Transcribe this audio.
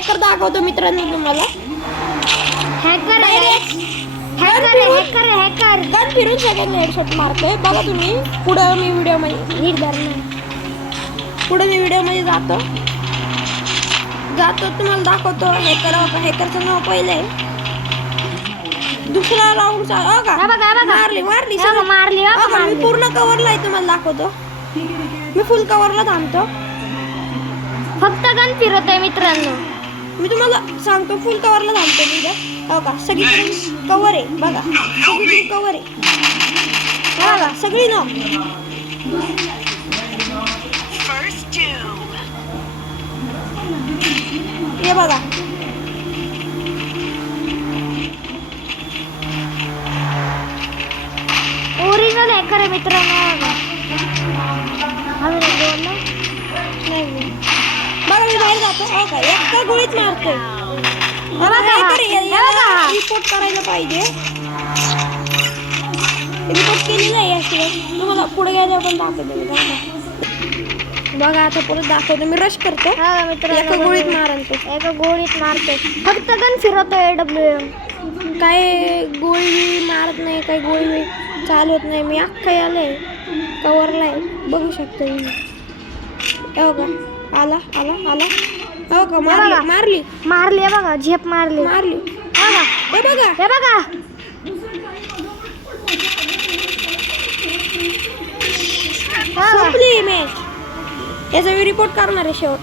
Hacker दाखवतो मित्रांनो तुम्हाला. हॅकर गन फिरून सगळ्यांना हेडशॉट मारतोय बघा तुम्ही. पुढे मी व्हिडिओमध्ये जातो तुम्हाला दाखवतो. हॅकरचं नाव पहिलं आहे. दुसरा राऊंड चालू का. मारली मी पूर्ण कव्हरला आहे. तुम्हाला दाखवतो मी फुल कव्हरला थांबतो. फक्त गन फिरवतोय मित्रांनो. मी तुम्हाला सांगतो फुल कव्हरला थांबतो मी इथं. हो का सगळी कव्हर आहे बघा. सगळी कव्हर आहे बघा. सगळी ना हे बघा. ओरिजिनल हॅकर आहे मित्रांनो. बघा मी बाहेर जातो. हो का एका गोळीत मारतोय. रिपोर्ट करायला पाहिजे. रिपोर्ट केलेलं आहे याशिवाय तुम्हाला पुढे गेल्यावर पण दाखवतो. बघा आता परत दाखवतो. मी रश करतो. एका गोळीत मारतो. फक्त गन फिरवतोय AWM. काय गोळी मारत नाही. काही गोळी चालवत नाही. मी अख्खा आलंय कवरला आहे बघू शकतो मी. हो का आला हो का मारली बघा. झेप मारली. हे बघा संपली मॅच. याचा मी रिपोर्ट करणार आहे शेवट.